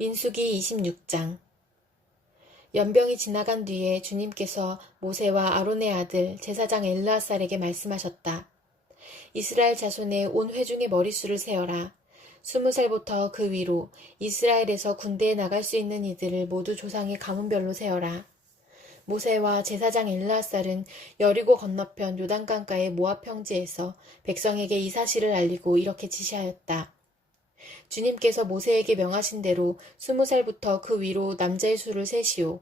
민수기 26장. 연병이 지나간 뒤에 주님께서 모세와 아론의 아들 제사장 엘르아살에게 말씀하셨다. 이스라엘 자손의 온 회중의 머릿수를 세어라. 20살부터 그 위로 이스라엘에서 군대에 나갈 수 있는 이들을 모두 조상의 가문별로 세어라. 모세와 제사장 엘르아살은 여리고 건너편 요단강가의 모압 평지에서 백성에게 이 사실을 알리고 이렇게 지시하였다. 주님께서 모세에게 명하신 대로 20살부터 그 위로 남자의 수를 세시오.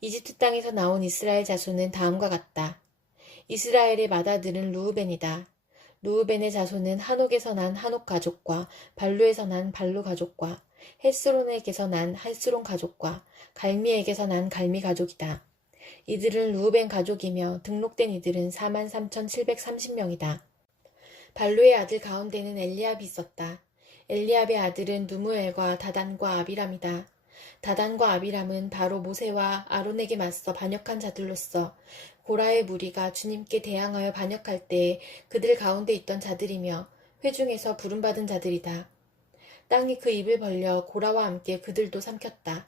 이집트 땅에서 나온 이스라엘 자손은 다음과 같다. 이스라엘의 맏아들은 루우벤이다. 루우벤의 자손은 한옥에서 난 한옥 가족과 발루에서 난 발루 가족과 헷스론에게서 난 헷스론 가족과 갈미에게서 난 갈미 가족이다. 이들은 루우벤 가족이며 등록된 이들은 43,730명이다. 발루의 아들 가운데는 엘리압이 있었다. 엘리압의 아들은 누무엘과 다단과 아비람이다. 다단과 아비람은 바로 모세와 아론에게 맞서 반역한 자들로서 고라의 무리가 주님께 대항하여 반역할 때에 그들 가운데 있던 자들이며 회중에서 부름받은 자들이다. 땅이 그 입을 벌려 고라와 함께 그들도 삼켰다.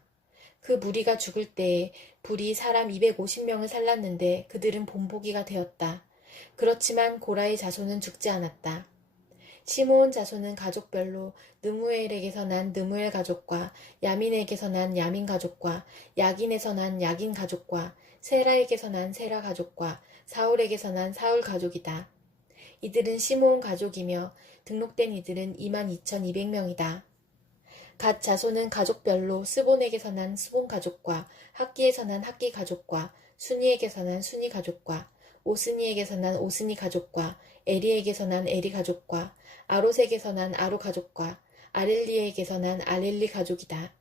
그 무리가 죽을 때에 불이 사람 250명을 살랐는데 그들은 본보기가 되었다. 그렇지만 고라의 자손은 죽지 않았다. 시므온 자손은 가족별로 느무엘에게서 난 느무엘 가족과 야민에게서 난 야민 가족과 야긴에서 난 야긴 가족과 세라에게서 난 세라 가족과 사울에게서 난 사울 가족이다. 이들은 시므온 가족이며 등록된 이들은 22,200명이다. 갓 자손은 가족별로 스본에게서 난 스본 가족과 학기에서 난 학기 가족과 순이에게서 난 순이 가족과 오스니에게서 난 오스니 가족과 에리에게서 난 에리 가족과 아롯에게서 난 아로 가족과 아렐리에게서 난 아렐리 가족이다.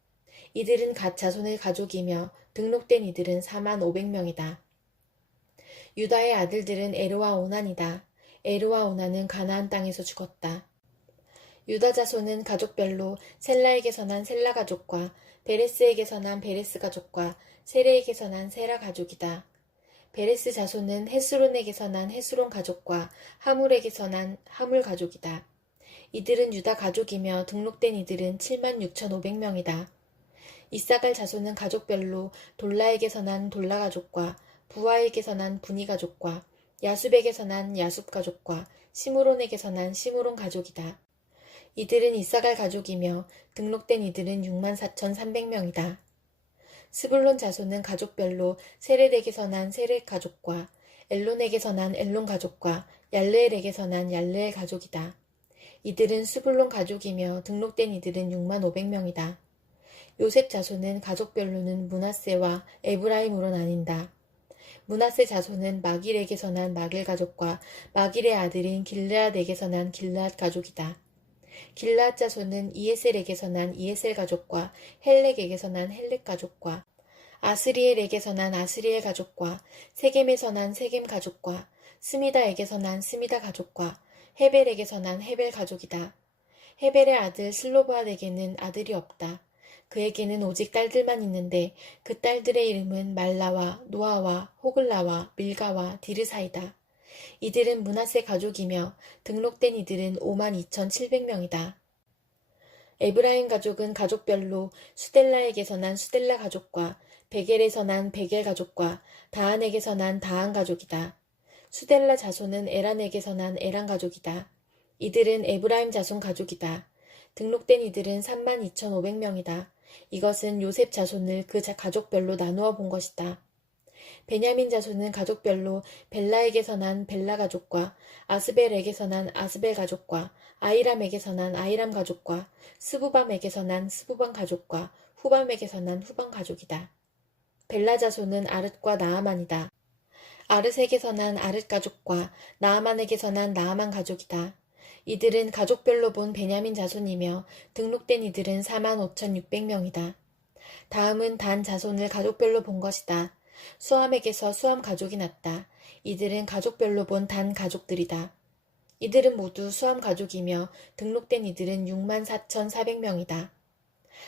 이들은 갓 자손의 가족이며 등록된 이들은 45,000명이다. 유다의 아들들은 에르와 오난이다. 에르와 오난은 가나안 땅에서 죽었다. 유다 자손은 가족별로 셀라에게서 난 셀라 가족과 베레스에게서 난 베레스 가족과 세레에게서 난 세라 가족이다. 베레스 자손은 헷스론에게서 난 헷스론 가족과 하물에게서 난 하물 가족이다. 이들은 유다 가족이며 등록된 이들은 76,500명이다. 이사갈 자손은 가족별로 돌라에게서 난 돌라 가족과 부하에게서 난 부니 가족과 야숲에게서 난 야숲 가족과 시므론에게서 난 시므론 가족이다. 이들은 이사갈 가족이며 등록된 이들은 64,300명이다. 스불론 자손은 가족별로 세렛에게서 난 세렛 가족과 엘론에게서 난 엘론 가족과 얄르엘에게서 난 얄르엘 가족이다. 이들은 스불론 가족이며 등록된 이들은 65,000명이다. 요셉 자손은 가족별로는 므낫세와 에브라임으로 나뉜다. 므낫세 자손은 마길에게서 난 마길 가족과 마길의 아들인 길르앗에게서 난 길르앗 가족이다. 길르앗 자손은 이에셀에게서 난 이에셀 가족과 헬렉에게서 난 헬렉 가족과 아스리엘에게서 난 아스리엘 가족과 세겜에서 난 세겜 가족과 스미다에게서 난 스미다 가족과 헤벨에게서 난 헤벨 가족이다. 헤벨의 아들 슬로브앗에게는 아들이 없다. 그에게는 오직 딸들만 있는데 그 딸들의 이름은 말라와 노아와 호글라와 밀가와 디르사이다. 이들은 므낫세 가족이며 등록된 이들은 52,700명이다. 에브라임 가족은 가족별로 수델라에게서 난 수델라 가족과 베겔에서 난 베겔 가족과 다한에게서 난 다한 가족이다. 수델라 자손은 에란에게서 난 에란 가족이다. 이들은 에브라임 자손 가족이다. 등록된 이들은 32,500명이다. 이것은 요셉 자손을 그 가족별로 나누어 본 것이다. 베냐민 자손은 가족별로 벨라에게서 난 벨라 가족과 아스벨에게서 난 아스벨 가족과 아이람에게서 난 아이람 가족과 스부밤에게서 난 스부밤 가족과 후밤에게서 난 후밤 가족이다. 벨라 자손은 아릇과 나아만이다. 아릇에게서 난 아릇 가족과 나아만에게서 난 나아만 가족이다. 이들은 가족별로 본 베냐민 자손이며 등록된 이들은 45,600명이다. 다음은 단 자손을 가족별로 본 것이다. 수함에게서 수함 가족이 났다. 이들은 가족별로 본 단 가족들이다. 이들은 모두 수함 가족이며 등록된 이들은 64,400명이다.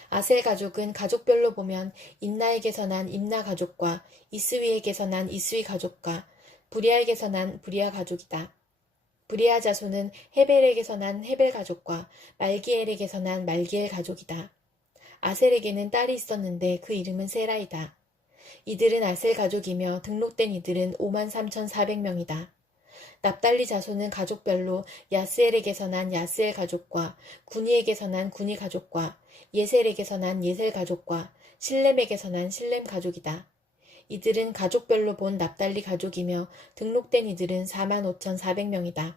아셀 가족은 가족별로 보면 임나에게서 난 임나 가족과 이스위에게서 난 이스위 가족과 브리아에게서 난 브리아 가족이다. 브리아 자손은 헤벨에게서 난 헤벨 가족과 말기엘에게서 난 말기엘 가족이다. 아셀에게는 딸이 있었는데 그 이름은 세라이다. 이들은 아셀 가족이며 등록된 이들은 53,400명이다. 납달리 자손은 가족별로 야스엘에게서 난 야스엘 가족과 구니에게서 난 구니 가족과 예셀에게서 난 예셀 가족과 실렘에게서 난 실렘 가족이다. 이들은 가족별로 본 납달리 가족이며 등록된 이들은 45,400명이다.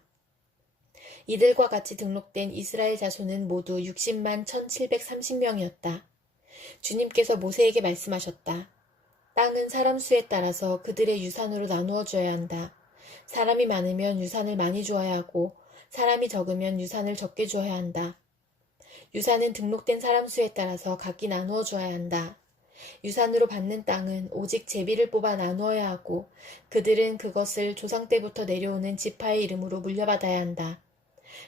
이들과 같이 등록된 이스라엘 자손은 모두 60만 1,730명이었다. 주님께서 모세에게 말씀하셨다. 땅은 사람 수에 따라서 그들의 유산으로 나누어 줘야 한다. 사람이 많으면 유산을 많이 주어야 하고 사람이 적으면 유산을 적게 주어야 한다. 유산은 등록된 사람 수에 따라서 각기 나누어 줘야 한다. 유산으로 받는 땅은 오직 제비를 뽑아 나누어야 하고 그들은 그것을 조상 때부터 내려오는 지파의 이름으로 물려받아야 한다.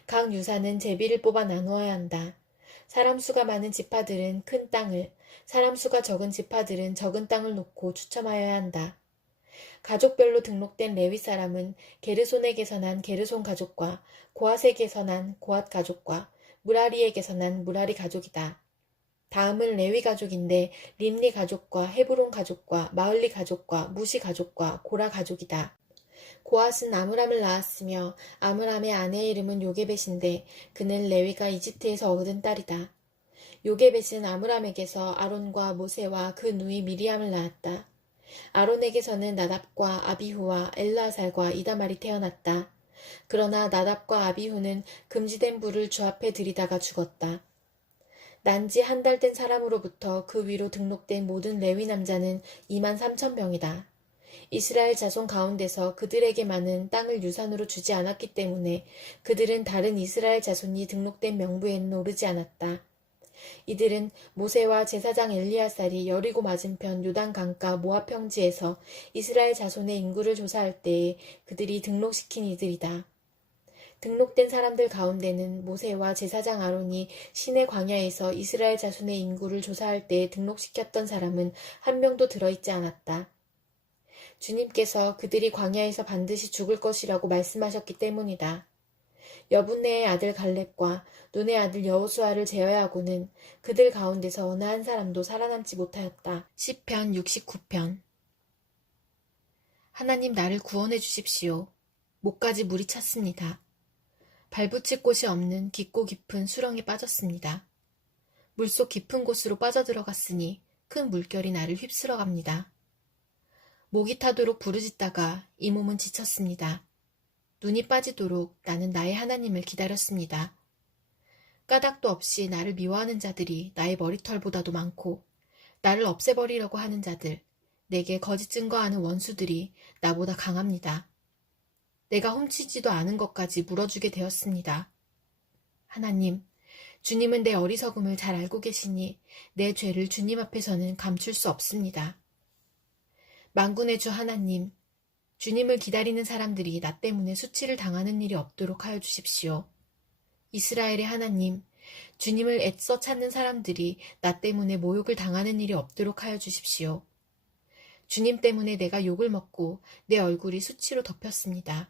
각 유산은 제비를 뽑아 나누어야 한다. 사람 수가 많은 지파들은 큰 땅을, 사람 수가 적은 지파들은 적은 땅을 놓고 추첨하여야 한다. 가족별로 등록된 레위 사람은 게르손에게서 난 게르손 가족과 고핫에게서 난 고핫 가족과 무라리에게서 난 무라리 가족이다. 다음은 레위 가족인데 림리 가족과 헤브론 가족과 마을리 가족과 무시 가족과 고라 가족이다. 고핫은 아므람을 낳았으며 아므람의 아내의 이름은 요게벳인데 그는 레위가 이집트에서 얻은 딸이다. 요게벳은 아므람에게서 아론과 모세와 그 누이 미리암을 낳았다. 아론에게서는 나답과 아비후와 엘르아살과 이다말이 태어났다. 그러나 나답과 아비후는 금지된 불을 주 앞에 들이다가 죽었다. 난지 한 달 된 사람으로부터 그 위로 등록된 모든 레위 남자는 23,000명이다. 이스라엘 자손 가운데서 그들에게만은 땅을 유산으로 주지 않았기 때문에 그들은 다른 이스라엘 자손이 등록된 명부에는 오르지 않았다. 이들은 모세와 제사장 엘리야살이 여리고 맞은편 요단 강가 모압 평지에서 이스라엘 자손의 인구를 조사할 때에 그들이 등록시킨 이들이다. 등록된 사람들 가운데는 모세와 제사장 아론이 시내 광야에서 이스라엘 자손의 인구를 조사할 때에 등록시켰던 사람은 한 명도 들어있지 않았다. 주님께서 그들이 광야에서 반드시 죽을 것이라고 말씀하셨기 때문이다. 여분네의 아들 갈렙과 눈의 아들 여호수아를 제어하고는 그들 가운데서 어느 한 사람도 살아남지 못하였다. 시편 69편. 하나님 나를 구원해 주십시오. 목까지 물이 찼습니다. 발붙일 곳이 없는 깊고 깊은 수렁에 빠졌습니다. 물속 깊은 곳으로 빠져들어갔으니 큰 물결이 나를 휩쓸어 갑니다. 목이 타도록 부르짖다가 이 몸은 지쳤습니다. 눈이 빠지도록 나는 나의 하나님을 기다렸습니다. 까닭도 없이 나를 미워하는 자들이 나의 머리털보다도 많고 나를 없애버리려고 하는 자들, 내게 거짓 증거하는 원수들이 나보다 강합니다. 내가 훔치지도 않은 것까지 물어주게 되었습니다. 하나님, 주님은 내 어리석음을 잘 알고 계시니 내 죄를 주님 앞에서는 감출 수 없습니다. 만군의 주 하나님, 주님을 기다리는 사람들이 나 때문에 수치를 당하는 일이 없도록 하여 주십시오. 이스라엘의 하나님, 주님을 애써 찾는 사람들이 나 때문에 모욕을 당하는 일이 없도록 하여 주십시오. 주님 때문에 내가 욕을 먹고 내 얼굴이 수치로 덮였습니다.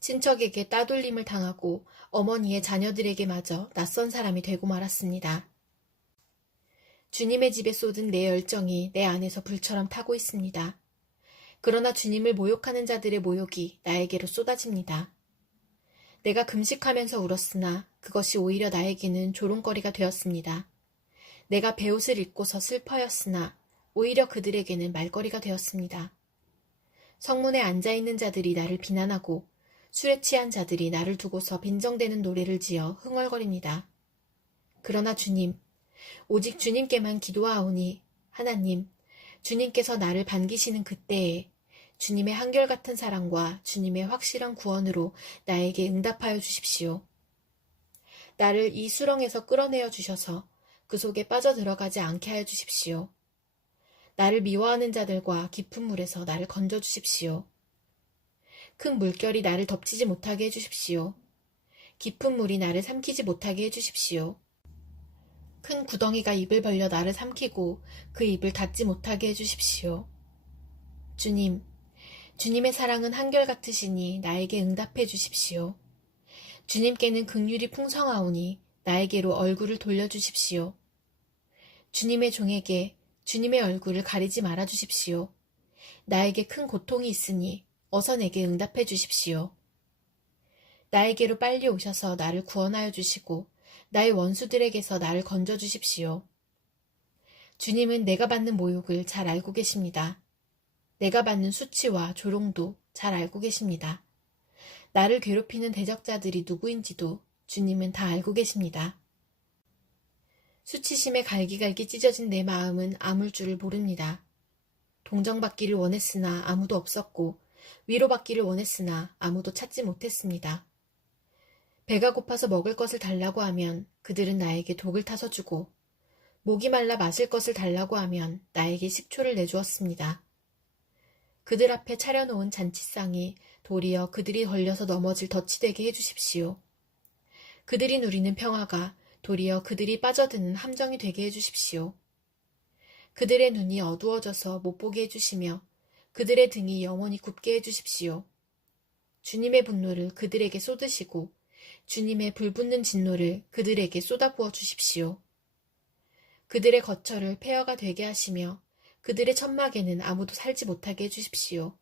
친척에게 따돌림을 당하고 어머니의 자녀들에게 마저 낯선 사람이 되고 말았습니다. 주님의 집에 쏟은 내 열정이 내 안에서 불처럼 타고 있습니다. 그러나 주님을 모욕하는 자들의 모욕이 나에게로 쏟아집니다. 내가 금식하면서 울었으나 그것이 오히려 나에게는 조롱거리가 되었습니다. 내가 베옷을 입고서 슬퍼였으나 오히려 그들에게는 말거리가 되었습니다. 성문에 앉아있는 자들이 나를 비난하고 술에 취한 자들이 나를 두고서 빈정대는 노래를 지어 흥얼거립니다. 그러나 주님, 오직 주님께만 기도하오니 하나님, 주님께서 나를 반기시는 그때에 주님의 한결같은 사랑과 주님의 확실한 구원으로 나에게 응답하여 주십시오. 나를 이 수렁에서 끌어내어 주셔서 그 속에 빠져들어가지 않게 하여 주십시오. 나를 미워하는 자들과 깊은 물에서 나를 건져 주십시오. 큰 물결이 나를 덮치지 못하게 해주십시오. 깊은 물이 나를 삼키지 못하게 해주십시오. 큰 구덩이가 입을 벌려 나를 삼키고 그 입을 닫지 못하게 해주십시오. 주님, 주님의 사랑은 한결같으시니 나에게 응답해 주십시오. 주님께는 긍휼이 풍성하오니 나에게로 얼굴을 돌려주십시오. 주님의 종에게 주님의 얼굴을 가리지 말아 주십시오. 나에게 큰 고통이 있으니 어서 내게 응답해 주십시오. 나에게로 빨리 오셔서 나를 구원하여 주시고 나의 원수들에게서 나를 건져 주십시오. 주님은 내가 받는 모욕을 잘 알고 계십니다. 내가 받는 수치와 조롱도 잘 알고 계십니다. 나를 괴롭히는 대적자들이 누구인지도 주님은 다 알고 계십니다. 수치심에 갈기갈기 찢어진 내 마음은 아물 줄을 모릅니다. 동정받기를 원했으나 아무도 없었고 위로받기를 원했으나 아무도 찾지 못했습니다. 배가 고파서 먹을 것을 달라고 하면 그들은 나에게 독을 타서 주고 목이 말라 마실 것을 달라고 하면 나에게 식초를 내주었습니다. 그들 앞에 차려놓은 잔치상이 도리어 그들이 걸려서 넘어질 덫이 되게 해주십시오. 그들이 누리는 평화가 도리어 그들이 빠져드는 함정이 되게 해주십시오. 그들의 눈이 어두워져서 못 보게 해주시며 그들의 등이 영원히 굽게 해주십시오. 주님의 분노를 그들에게 쏟으시고 주님의 불붙는 진노를 그들에게 쏟아부어 주십시오. 그들의 거처를 폐허가 되게 하시며 그들의 천막에는 아무도 살지 못하게 해주십시오.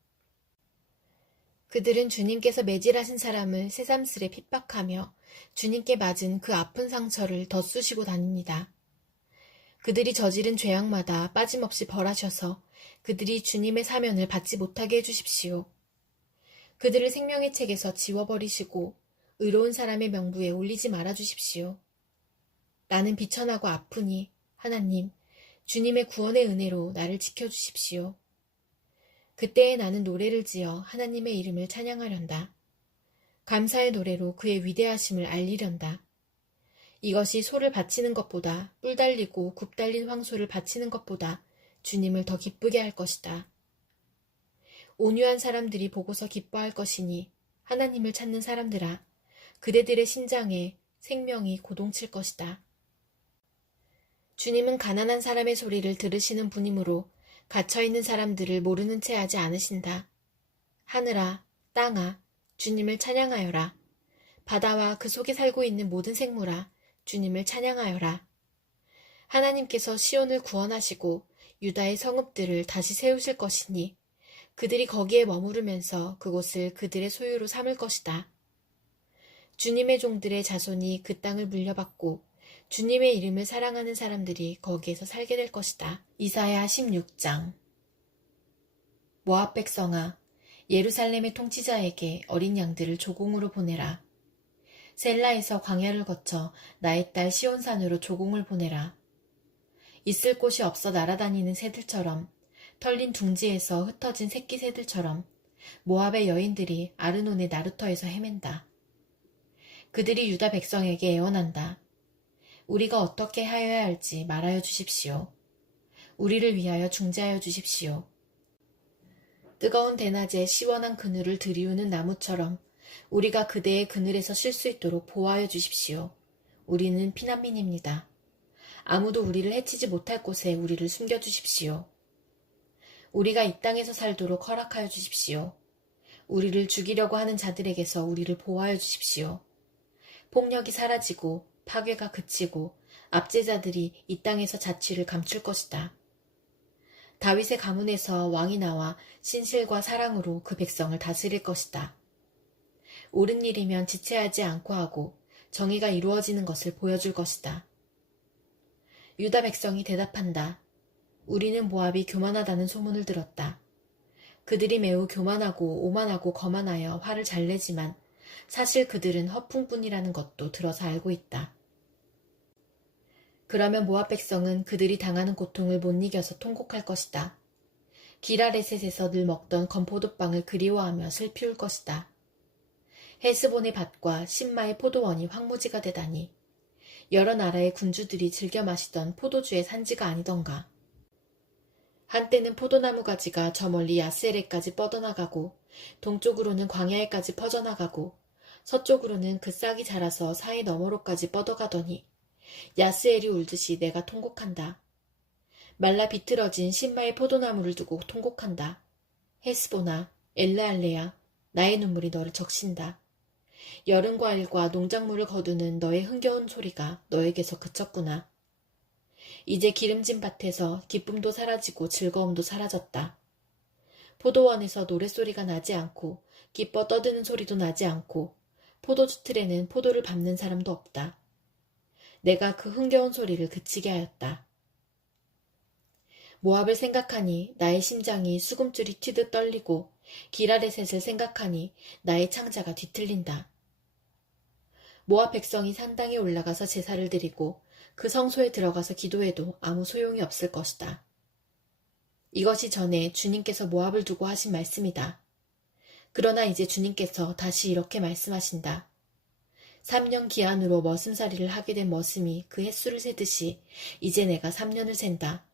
그들은 주님께서 매질하신 사람을 새삼스레 핍박하며 주님께 맞은 그 아픈 상처를 덧쑤시고 다닙니다. 그들이 저지른 죄악마다 빠짐없이 벌하셔서 그들이 주님의 사면을 받지 못하게 해주십시오. 그들을 생명의 책에서 지워버리시고 의로운 사람의 명부에 올리지 말아주십시오. 나는 비천하고 아프니 하나님, 주님의 구원의 은혜로 나를 지켜주십시오. 그때에 나는 노래를 지어 하나님의 이름을 찬양하련다. 감사의 노래로 그의 위대하심을 알리련다. 이것이 소를 바치는 것보다 뿔 달리고 굽 달린 황소를 바치는 것보다 주님을 더 기쁘게 할 것이다. 온유한 사람들이 보고서 기뻐할 것이니 하나님을 찾는 사람들아, 그대들의 신장에 생명이 고동칠 것이다. 주님은 가난한 사람의 소리를 들으시는 분이므로 갇혀있는 사람들을 모르는 채 하지 않으신다. 하늘아, 땅아, 주님을 찬양하여라. 바다와 그 속에 살고 있는 모든 생물아, 주님을 찬양하여라. 하나님께서 시온을 구원하시고 유다의 성읍들을 다시 세우실 것이니 그들이 거기에 머무르면서 그곳을 그들의 소유로 삼을 것이다. 주님의 종들의 자손이 그 땅을 물려받고 주님의 이름을 사랑하는 사람들이 거기에서 살게 될 것이다. 이사야 16장. 모압 백성아, 예루살렘의 통치자에게 어린 양들을 조공으로 보내라. 셀라에서 광야를 거쳐 나의 딸 시온산으로 조공을 보내라. 있을 곳이 없어 날아다니는 새들처럼, 털린 둥지에서 흩어진 새끼 새들처럼 모압의 여인들이 아르논의 나루터에서 헤맨다. 그들이 유다 백성에게 애원한다. 우리가 어떻게 하여야 할지 말하여 주십시오. 우리를 위하여 중재하여 주십시오. 뜨거운 대낮에 시원한 그늘을 들이우는 나무처럼 우리가 그대의 그늘에서 쉴 수 있도록 보호하여 주십시오. 우리는 피난민입니다. 아무도 우리를 해치지 못할 곳에 우리를 숨겨주십시오. 우리가 이 땅에서 살도록 허락하여 주십시오. 우리를 죽이려고 하는 자들에게서 우리를 보호하여 주십시오. 폭력이 사라지고 파괴가 그치고 압제자들이 이 땅에서 자취를 감출 것이다. 다윗의 가문에서 왕이 나와 신실과 사랑으로 그 백성을 다스릴 것이다. 옳은 일이면 지체하지 않고 하고 정의가 이루어지는 것을 보여줄 것이다. 유다 백성이 대답한다. 우리는 모압이 교만하다는 소문을 들었다. 그들이 매우 교만하고 오만하고 거만하여 화를 잘 내지만 사실 그들은 허풍뿐이라는 것도 들어서 알고 있다. 그러면 모압 백성은 그들이 당하는 고통을 못 이겨서 통곡할 것이다. 기라레셋에서 늘 먹던 건포도빵을 그리워하며 슬피울 것이다. 헤스본의 밭과 신마의 포도원이 황무지가 되다니 여러 나라의 군주들이 즐겨 마시던 포도주의 산지가 아니던가. 한때는 포도나무 가지가 저 멀리 야스에레까지 뻗어나가고 동쪽으로는 광야에까지 퍼져나가고 서쪽으로는 그 싹이 자라서 사이 너머로까지 뻗어가더니 야스엘이 울듯이 내가 통곡한다. 말라 비틀어진 신마의 포도나무를 두고 통곡한다. 헤스보나, 엘레알레야, 나의 눈물이 너를 적신다. 여름 과일과 농작물을 거두는 너의 흥겨운 소리가 너에게서 그쳤구나. 이제 기름진 밭에서 기쁨도 사라지고 즐거움도 사라졌다. 포도원에서 노랫소리가 나지 않고 기뻐 떠드는 소리도 나지 않고 포도주 틀에는 포도를 밟는 사람도 없다. 내가 그 흥겨운 소리를 그치게 하였다. 모압을 생각하니 나의 심장이 수금줄이 튀듯 떨리고 기라레셋을 생각하니 나의 창자가 뒤틀린다. 모압 백성이 산당에 올라가서 제사를 드리고 그 성소에 들어가서 기도해도 아무 소용이 없을 것이다. 이것이 전에 주님께서 모압을 두고 하신 말씀이다. 그러나 이제 주님께서 다시 이렇게 말씀하신다. 3년 기한으로 머슴살이를 하게 된 머슴이 그 횟수를 세듯이 이제 내가 3년을 센다.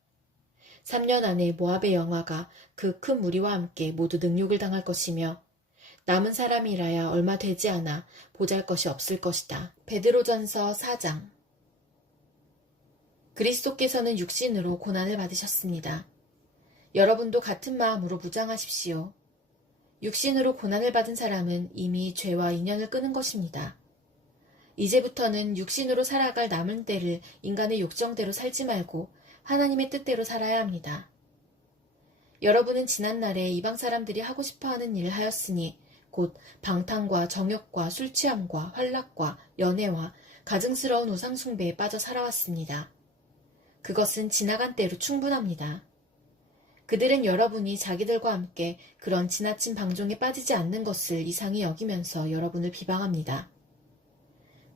3년 안에 모압의 영화가 그 큰 무리와 함께 모두 능욕을 당할 것이며 남은 사람이라야 얼마 되지 않아 보잘것이 없을 것이다. 베드로전서 4장. 그리스도께서는 육신으로 고난을 받으셨습니다. 여러분도 같은 마음으로 무장하십시오. 육신으로 고난을 받은 사람은 이미 죄와 인연을 끊은 것입니다. 이제부터는 육신으로 살아갈 남은 때를 인간의 욕정대로 살지 말고 하나님의 뜻대로 살아야 합니다. 여러분은 지난날에 이방 사람들이 하고 싶어하는 일을 하였으니 곧 방탕과 정욕과 술취함과 환락과 연애와 가증스러운 우상숭배에 빠져 살아왔습니다. 그것은 지나간 때로 충분합니다. 그들은 여러분이 자기들과 함께 그런 지나친 방종에 빠지지 않는 것을 이상히 여기면서 여러분을 비방합니다.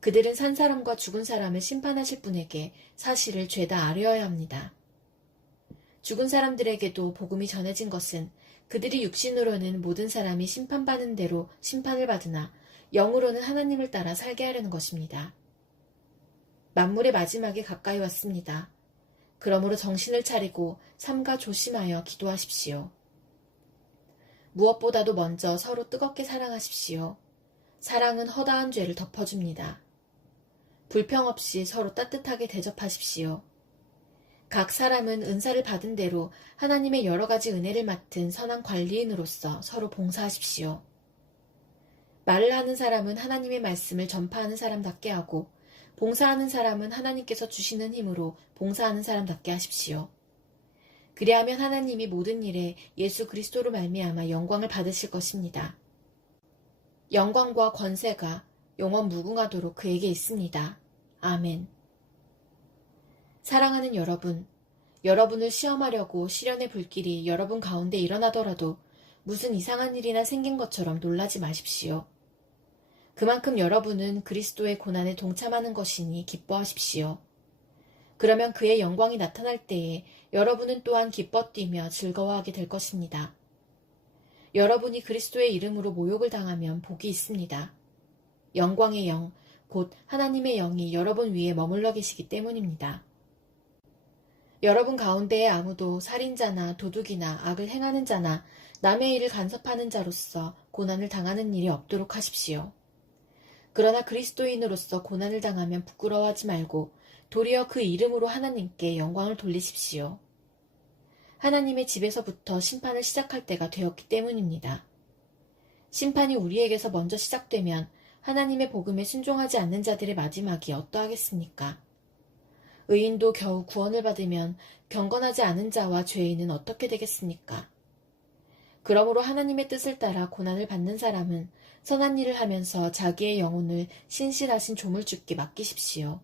그들은 산 사람과 죽은 사람을 심판하실 분에게 사실을 죄다 아뢰어야 합니다. 죽은 사람들에게도 복음이 전해진 것은 그들이 육신으로는 모든 사람이 심판받는 대로 심판을 받으나 영으로는 하나님을 따라 살게 하려는 것입니다. 만물의 마지막이 가까이 왔습니다. 그러므로 정신을 차리고 삼가 조심하여 기도하십시오. 무엇보다도 먼저 서로 뜨겁게 사랑하십시오. 사랑은 허다한 죄를 덮어줍니다. 불평 없이 서로 따뜻하게 대접하십시오. 각 사람은 은사를 받은 대로 하나님의 여러 가지 은혜를 맡은 선한 관리인으로서 서로 봉사하십시오. 말을 하는 사람은 하나님의 말씀을 전파하는 사람답게 하고 봉사하는 사람은 하나님께서 주시는 힘으로 봉사하는 사람답게 하십시오. 그리하면 하나님이 모든 일에 예수 그리스도로 말미암아 영광을 받으실 것입니다. 영광과 권세가 영원 무궁하도록 그에게 있습니다. 아멘. 사랑하는 여러분, 여러분을 시험하려고 시련의 불길이 여러분 가운데 일어나더라도 무슨 이상한 일이나 생긴 것처럼 놀라지 마십시오. 그만큼 여러분은 그리스도의 고난에 동참하는 것이니 기뻐하십시오. 그러면 그의 영광이 나타날 때에 여러분은 또한 기뻐 뛰며 즐거워하게 될 것입니다. 여러분이 그리스도의 이름으로 모욕을 당하면 복이 있습니다. 영광의 영, 곧 하나님의 영이 여러분 위에 머물러 계시기 때문입니다. 여러분 가운데에 아무도 살인자나 도둑이나 악을 행하는 자나 남의 일을 간섭하는 자로서 고난을 당하는 일이 없도록 하십시오. 그러나 그리스도인으로서 고난을 당하면 부끄러워하지 말고 도리어 그 이름으로 하나님께 영광을 돌리십시오. 하나님의 집에서부터 심판을 시작할 때가 되었기 때문입니다. 심판이 우리에게서 먼저 시작되면 하나님의 복음에 순종하지 않는 자들의 마지막이 어떠하겠습니까? 의인도 겨우 구원을 받으면 경건하지 않은 자와 죄인은 어떻게 되겠습니까? 그러므로 하나님의 뜻을 따라 고난을 받는 사람은 선한 일을 하면서 자기의 영혼을 신실하신 조물주께 맡기십시오.